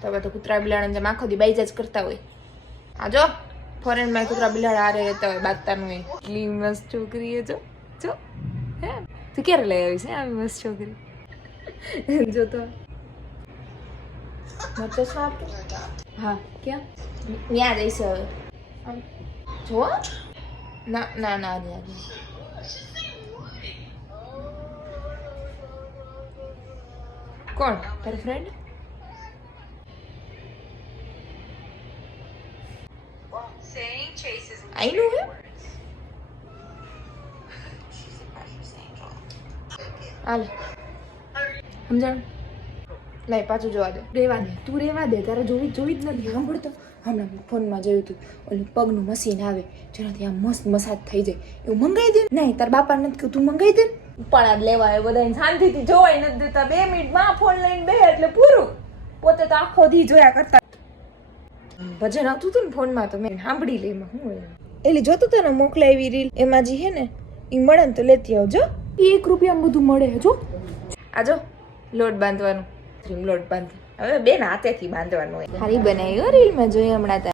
તો હવે તો કૂતરા બિલાડા જેમ આખો દી બાઈજા જ કરતા હોય. આ જો ફોરેન માં કૂતરા બિલાડા હારે રહેતા હોય બાતતાનું હોય. એટલી મસ્ત છોકરી હે. જો હે તું ક્યારે લઈ આવીશ આવી મસ્ત છોકરી? જો તો ચશ્મા આપતો. હા ક્યાં ત્યાં જઈશ હવે. જો ના ના ના કોણ તારી ફ્રેન્ડ? આઈનું હે હાલ સમજાણ લઈ પાછું જોવા દે. રેવા દે તું રેવા દે તારે જોવી જ નથી. સાંભળતો હમણાં ફોનમાં જોયું તું ઓલું પગનું મશીન આવે જેનાથી આમ મસ્ત મસાજ થઈ જાય એવું મંગાવી દે. નહીં તાર બાપા નથી કહ્યું તું મંગાવી દે. પણ આ લેવા આવ્યો બધાને શાંતિથી જોવાય નથી દેતા. 2 મિનિટમાં ફોન લઈને બે એટલે પૂરું. પોતે તો આખો દી જોયા કરતા. ભજન આવતું હતું ને ફોનમાં તો મેં સાંભળી લઈ. એમાં શું એટલે જોતું તને મોકલાવી રીલ એમાં જે હે ને એ મળે ને તો લેતી આવજો. 1 રૂપિયામાં બધું મળે જો. આજો લોટ બાંધવાનું લોટ બાંધ હવે બેન હાથેથી બાંધવાનું હોય. સારી બનાવી રીલમાં જોઈ હમણાં.